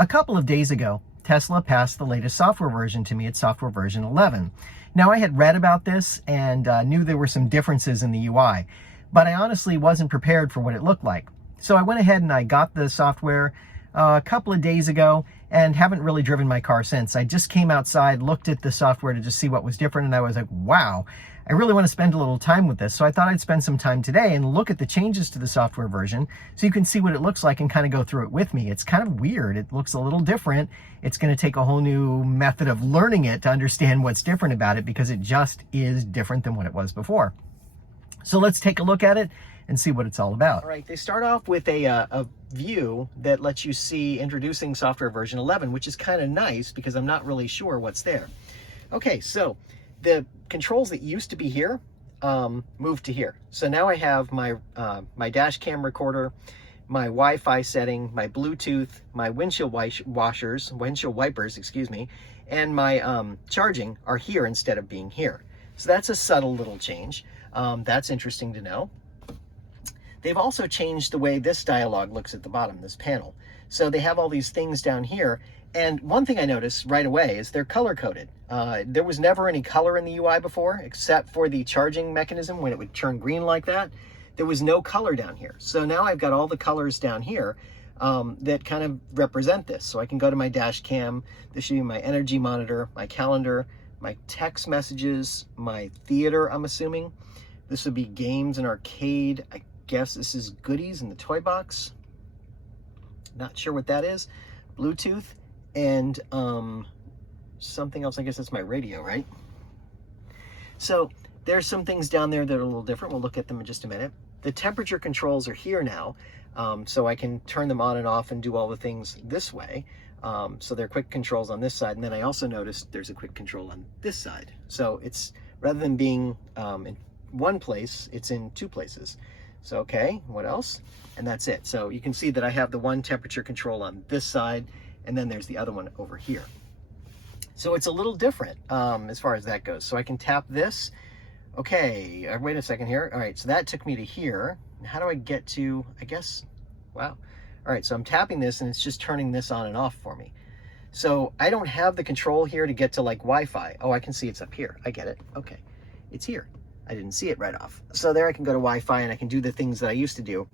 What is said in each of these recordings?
A couple of days ago, Tesla passed the latest software version to me. It's software version 11. Now, I had read about this and knew there were some differences in the UI, but I honestly wasn't prepared for what it looked like. So I went ahead and I got the software a couple of days ago and haven't really driven my car since. I just came outside, looked at the software to just see what was different, and I was like, wow, I really want to spend a little time with this. So I thought I'd spend some time today and look at the changes to the software version so you can see what it looks like and kind of go through it with me. It's kind of weird. It looks a little different. It's going to take a whole new method of learning it to understand what's different about it, because it just is different than what it was before. So let's take a look at it and see what it's all about. All right, they start off with a view that lets you see introducing software version 11, which is kind of nice because I'm not really sure what's there. Okay, so the controls that used to be here moved to here. So now I have my my dash cam recorder, my Wi-Fi setting, my Bluetooth, my windshield wipers, excuse me, and my charging are here instead of being here. So that's a subtle little change. That's interesting to know. They've also changed the way this dialog looks at the bottom, this panel. So they have all these things down here. And one thing I noticed right away is they're color-coded. There was never any color in the UI before, except for the charging mechanism when it would turn green like that. There was no color down here. So now I've got all the colors down here that kind of represent this. So I can go to my dash cam. This should be my energy monitor, my calendar, my text messages, my theater, I'm assuming. This would be games and arcade. I guess this is goodies in the toy box. Not sure what that is. Bluetooth and something else. I guess that's my radio, right? So there's some things down there that are a little different. We'll look at them in just a minute. The temperature controls are here now, so I can turn them on and off and do all the things this way. So they're quick controls on this side, and then I also noticed there's a quick control on this side. So it's, rather than being in one place, it's in two places. So, okay, what else? And that's it. So you can see that I have the one temperature control on this side, and then there's the other one over here. So it's a little different as far as that goes. So I can tap this. Okay, wait a second here. All right, so that took me to here. How do I get to, I guess, wow. All right, so I'm tapping this and it's just turning this on and off for me. So I don't have the control here to get to like Wi-Fi. Oh, I can see it's up here. I get it. Okay, it's here. I didn't see it right off. So there I can go to Wi-Fi and I can do the things that I used to do.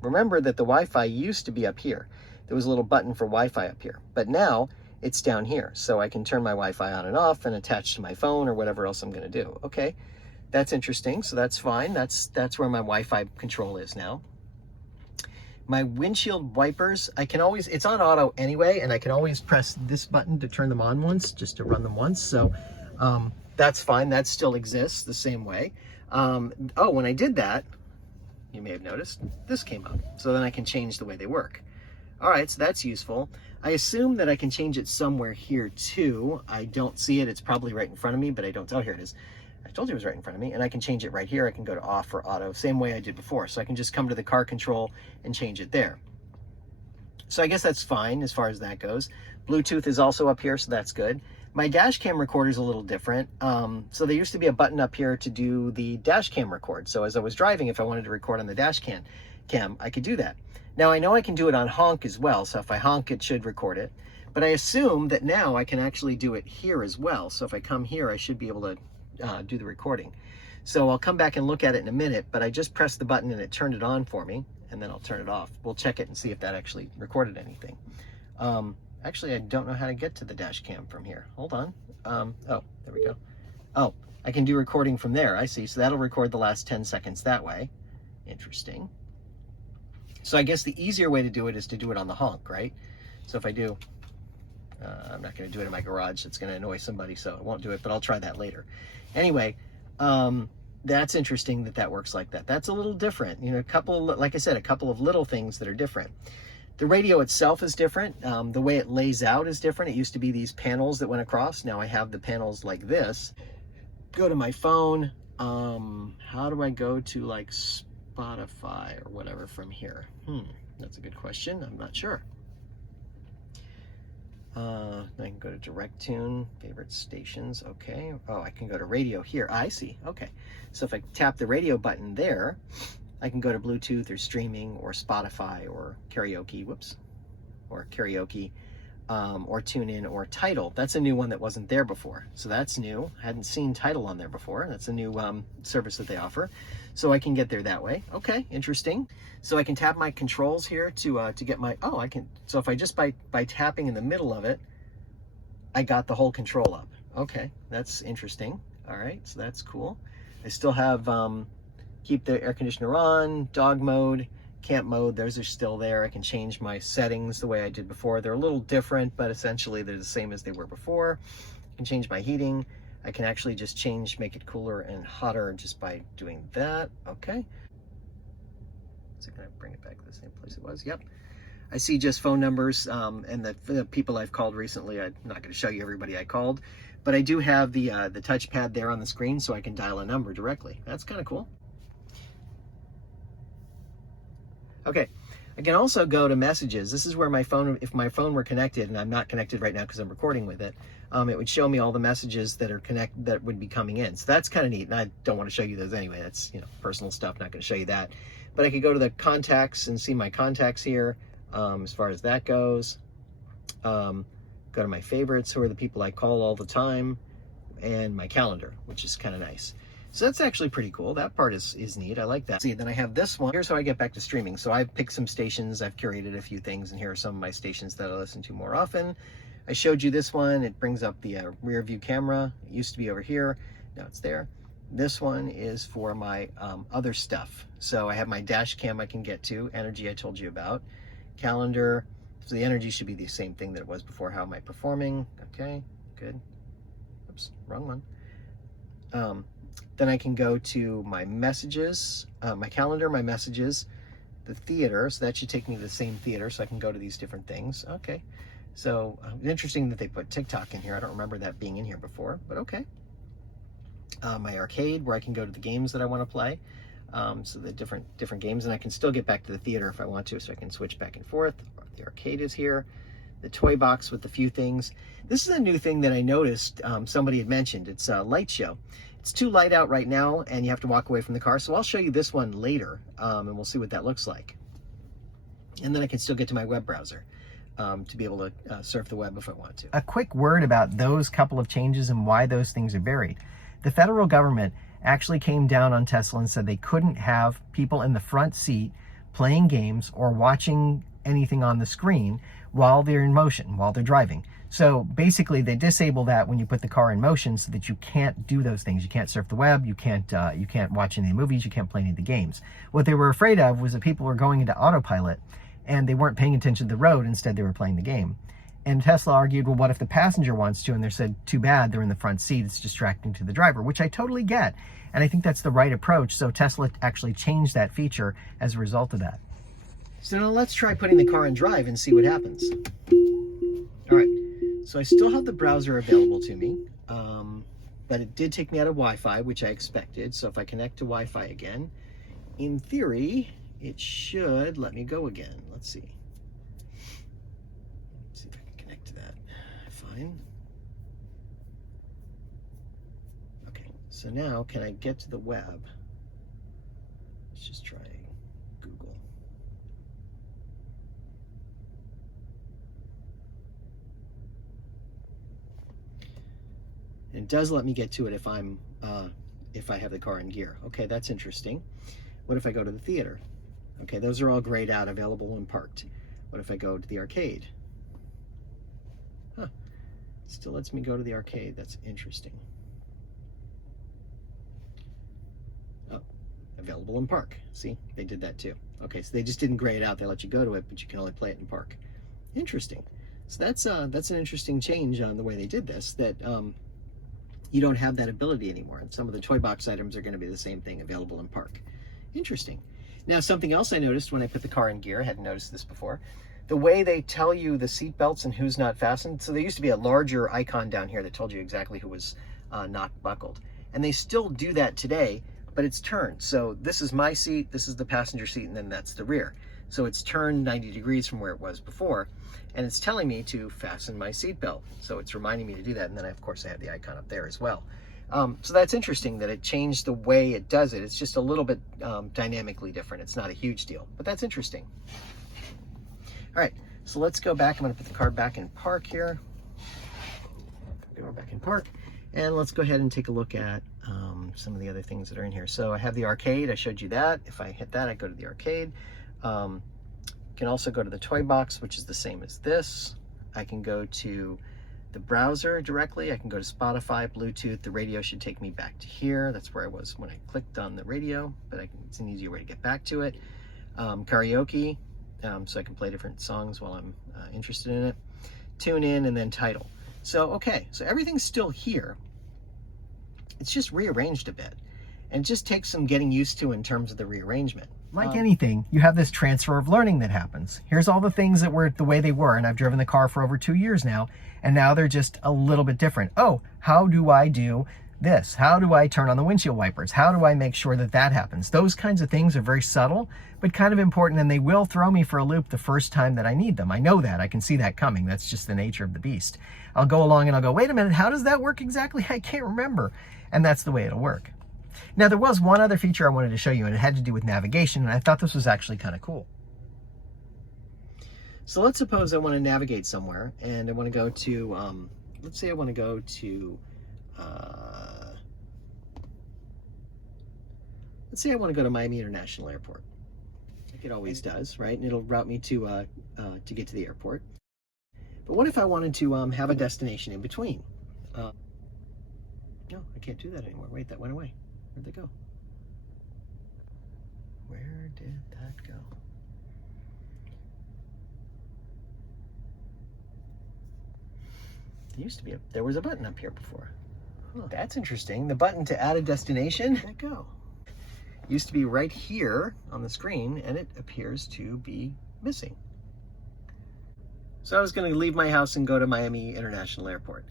Remember that the Wi-Fi used to be up here. There was a little button for Wi-Fi up here, but now it's down here. So I can turn my Wi-Fi on and off and attach to my phone or whatever else I'm gonna do. Okay, that's interesting. So that's fine. That's where my Wi-Fi control is now. My windshield wipers, I can always, it's on auto anyway, and I can always press this button to turn them on once, just to run them once. So that's fine. That still exists the same way. Oh, when I did that, you may have noticed, this came up. So then I can change the way they work. All right, so that's useful. I assume that I can change it somewhere here too. I don't see it. It's probably right in front of me, but I don't. Oh, here it is. I told you it was right in front of me, and I can change it right here. I can go to off or auto, same way I did before. So I can just come to the car control and change it there. So I guess that's fine as far as that goes. Bluetooth is also up here, so that's good. My dash cam recorder is a little different. So there used to be a button up here to do the dash cam record. So as I was driving, if I wanted to record on the dash cam, I could do that. Now I know I can do it on honk as well. So if I honk, it should record it. But I assume that now I can actually do it here as well. So if I come here, I should be able to do the recording. So I'll come back and look at it in a minute, but I just pressed the button and it turned it on for me, and then I'll turn it off. We'll check it and see if that actually recorded anything. Actually, I don't know how to get to the dash cam from here. Hold on. Oh, there we go. Oh, I can do recording from there. I see. So that'll record the last 10 seconds that way. Interesting. So I guess the easier way to do it is to do it on the honk, right? So if I do, I'm not going to do it in my garage. It's going to annoy somebody, so I won't do it, but I'll try that later. Anyway, that's interesting that that works like that. That's a little different. You know, a couple, like I said, a couple of little things that are different. The radio itself is different. The way it lays out is different. It used to be these panels that went across. Now I have the panels like this. Go to my phone. How do I go to like Spotify or whatever from here? That's a good question. I'm not sure. I can go to direct tune, favorite stations. Okay. Oh, I can go to radio here. I see. Okay. So if I tap the radio button there, I can go to Bluetooth or streaming or Spotify or karaoke. Whoops. Or karaoke. or TuneIn or Tidal. That's a new one that wasn't there before. So that's new. I hadn't seen Tidal on there before. That's a new service that they offer. So I can get there that way. Okay, interesting. So I can tap my controls here to get my, oh, I can, so if I just by tapping in the middle of it, I got the whole control up. Okay, that's interesting. All right, so that's cool. I still have keep the air conditioner on, dog mode, camp mode, those are still there. I can change my settings the way I did before. They're a little different, but essentially they're the same as they were before. I can change my heating. I can actually just change, make it cooler and hotter just by doing that. Okay. So can I bring it back to the same place it was? Yep. I see just phone numbers and the people I've called recently. I'm not going to show you everybody I called, but I do have the touchpad there on the screen so I can dial a number directly. That's kind of cool. Okay, I can also go to messages. This is where my phone, if my phone were connected, and I'm not connected right now because I'm recording with it, it would show me all the messages that are that would be coming in. So that's kind of neat, and I don't want to show you those anyway. That's, you know, personal stuff, not going to show you that. But I could go to the contacts and see my contacts here, as far as that goes. Go to my favorites, who are the people I call all the time, and my calendar, which is kind of nice. So that's actually pretty cool. That part is neat. I like that. See, then I have this one. Here's how I get back to streaming. So I've picked some stations, I've curated a few things, and here are some of my stations that I listen to more often. I showed you this one. It brings up the rear view camera. It used to be over here. Now it's there. This one is for my other stuff. So I have my dash cam I can get to, energy I told you about, calendar. So the energy should be the same thing that it was before. How am I performing? Okay, good. Oops, wrong one. Then I can go to my messages, my calendar, my messages, the theater. So that should take me to the same theater, so I can go to these different things. Okay. So interesting that they put TikTok in here. I don't remember that being in here before, but okay. My arcade, where I can go to the games that I want to play. So the different games, and I can still get back to the theater if I want to, so I can switch back and forth. The arcade is here. The toy box with a few things. This is a new thing that I noticed somebody had mentioned. It's a light show. It's too light out right now, and you have to walk away from the car. So I'll show you this one later, and we'll see what that looks like. And then I can still get to my web browser to be able to surf the web if I want to. A quick word about those couple of changes and why those things are buried. The federal government actually came down on Tesla and said they couldn't have people in the front seat playing games or watching anything on the screen while they're in motion, while they're driving. So basically they disable that when you put the car in motion so that you can't do those things. You can't surf the web, you can't watch any movies, you can't play any of the games. What they were afraid of was that people were going into autopilot and they weren't paying attention to the road, instead they were playing the game. And Tesla argued, well, what if the passenger wants to? And they said, too bad, they're in the front seat, it's distracting to the driver, which I totally get. And I think that's the right approach. So Tesla actually changed that feature as a result of that. So now let's try putting the car in drive and see what happens. All right, so I still have the browser available to me, but it did take me out of Wi-Fi, which I expected. So if I connect to Wi-Fi again, in theory, it should let me go again. Let's see. Let's see if I can connect to that. Fine. Okay, so now can I get to the web? Let's just try Google. And it does let me get to it if I have the car in gear. Okay, that's interesting. What if I go to the theater? Okay, those are all grayed out, available and parked. What if I go to the arcade? Huh, still lets me go to the arcade. That's interesting. Oh, available in park. See, they did that too. Okay, so they just didn't gray it out. They let you go to it, but you can only play it in park. Interesting. So that's an interesting change on the way they did this, that you don't have that ability anymore. And some of the toy box items are going to be the same thing, available in park. Interesting. Now, something else I noticed when I put the car in gear, I hadn't noticed this before, the way they tell you the seat belts and who's not fastened. So there used to be a larger icon down here that told you exactly who was not buckled. And they still do that today, but it's turned. So this is my seat, this is the passenger seat, and then that's the rear. So it's turned 90 degrees from where it was before, and it's telling me to fasten my seatbelt. So it's reminding me to do that, and then of course I have the icon up there as well. So that's interesting that it changed the way it does it. It's just a little bit dynamically different. It's not a huge deal, but that's interesting. All right, So let's go back. I'm going to put the car back in park here. Go back in park. And let's go ahead and take a look at some of the other things that are in here. So I have the arcade. I showed you that. If I hit that, I go to the arcade. You can also go to the toy box, which is the same as this. I can go to the browser directly. I can go to Spotify, Bluetooth. The radio should take me back to here. That's where I was when I clicked on the radio, but it's an easier way to get back to it. Karaoke, so I can play different songs while I'm interested in it. Tune in, and then title. So, okay, so everything's still here. It's just rearranged a bit. And it just takes some getting used to in terms of the rearrangement. Like anything, you have this transfer of learning that happens. Here's all the things that were the way they were, and I've driven the car for over 2 years now, and now they're just a little bit different. Oh, how do I do this? How do I turn on the windshield wipers? How do I make sure that that happens? Those kinds of things are very subtle, but kind of important, and they will throw me for a loop the first time that I need them. I know that. I can see that coming. That's just the nature of the beast. I'll go along and I'll go, wait a minute, how does that work exactly? I can't remember. And that's the way it'll work. Now, there was one other feature I wanted to show you, and it had to do with navigation, and I thought this was actually kind of cool. So let's suppose I want to navigate somewhere, and I want to go to, let's say I want to go to, let's say I want to go to Miami International Airport. Like it always does, right? And it'll route me to get to the airport. But what if I wanted to have a destination in between? No, I can't do that anymore. Wait, that went away. Where'd they go? Where did that go? There used to be there was a button up here before. Huh, that's interesting. The button to add a destination. Where'd that go? It used to be right here on the screen, and it appears to be missing. So I was going to leave my house and go to Miami International Airport.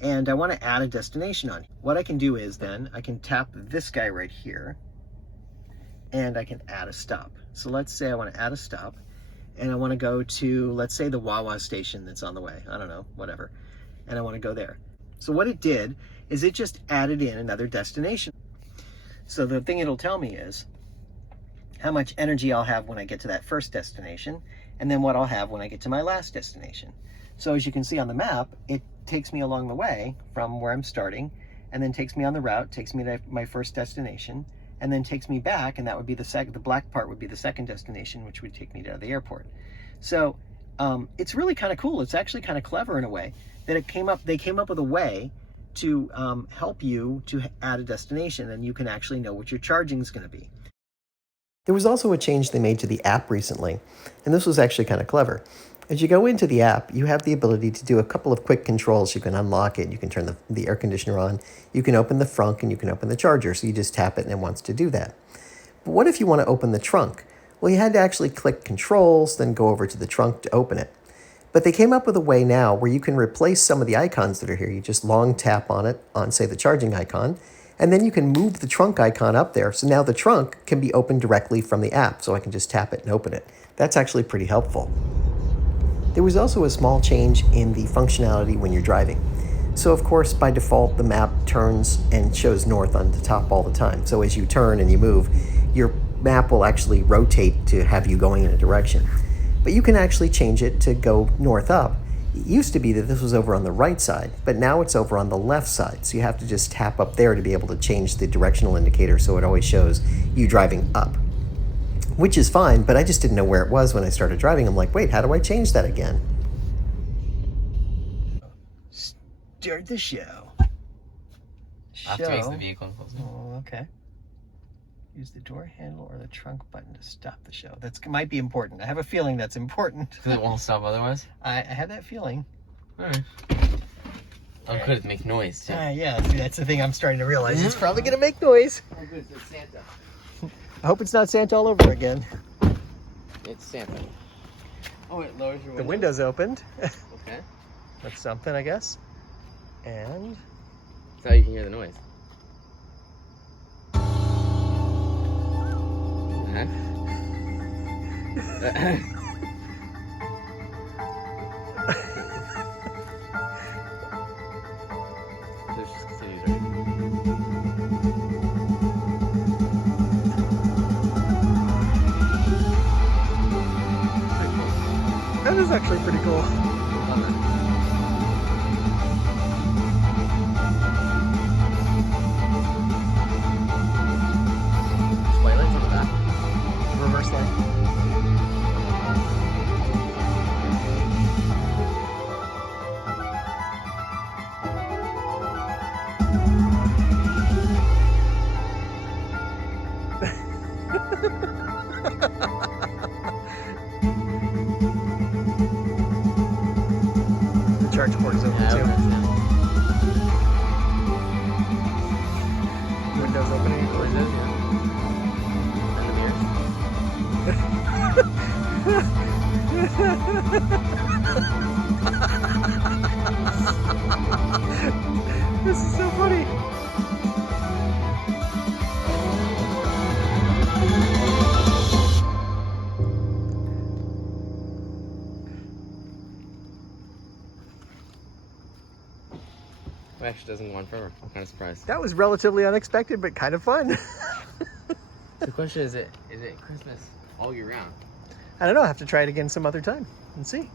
And I want to add a destination on. What I can do is then I can tap this guy right here, and I can add a stop. So let's say I want to add a stop, and I want to go to, let's say, the Wawa station that's on the way. I don't know, whatever. And I want to go there. So what it did is it just added in another destination. So the thing it'll tell me is how much energy I'll have when I get to that first destination, and then what I'll have when I get to my last destination. So as you can see on the map, it takes me along the way from where I'm starting, and then takes me on the route, takes me to my first destination, and then takes me back, and that would be the black part would be the second destination, which would take me to the airport. So it's really kind of cool. It's actually kind of clever in a way that they came up with a way to help you to add a destination, and you can actually know what your charging is going to be. There was also a change they made to the app recently, and this was actually kind of clever. As you go into the app, you have the ability to do a couple of quick controls. You can unlock it, you can turn the air conditioner on, you can open the frunk, and you can open the charger. So you just tap it and it wants to do that. But what if you want to open the trunk? Well, you had to actually click controls, then go over to the trunk to open it. But they came up with a way now where you can replace some of the icons that are here. You just long tap on it, on say the charging icon, and then you can move the trunk icon up there. So now the trunk can be opened directly from the app. So I can just tap it and open it. That's actually pretty helpful. There was also a small change in the functionality when you're driving. So of course, by default, the map turns and shows north on the top all the time. So as you turn and you move, your map will actually rotate to have you going in a direction. But you can actually change it to go north up. It used to be that this was over on the right side, but now it's over on the left side. So you have to just tap up there to be able to change the directional indicator so it always shows you driving up. Which is fine, but I just didn't know where it was when I started driving. I'm like, wait, how do I change that again? Start the show. Activates the vehicle. Oh, okay. Use the door handle or the trunk button to stop the show. That might be important. I have a feeling that's important. Because it won't stop otherwise? I have that feeling. Alright. Oh, good, it make noise too. Yeah, see, that's the thing I'm starting to realize. It's probably going to make noise. Oh, good, it's Santa. I hope it's not Santa all over again. It's Santa. Oh, it lowers your window. The window's opened. Okay. That's something, I guess. And That's how you can hear the noise. that is actually pretty cool. Love it. There's white lights on the back. Reverse light. The charge port is open Yeah, too. that's it. Windows opening. Windows, yeah. And the mirrors. This is so funny. It actually doesn't go on forever. I'm kind of surprised. That was relatively unexpected, but kind of fun. The question is it Christmas all year round? I don't know. I'll have to try it again some other time and see.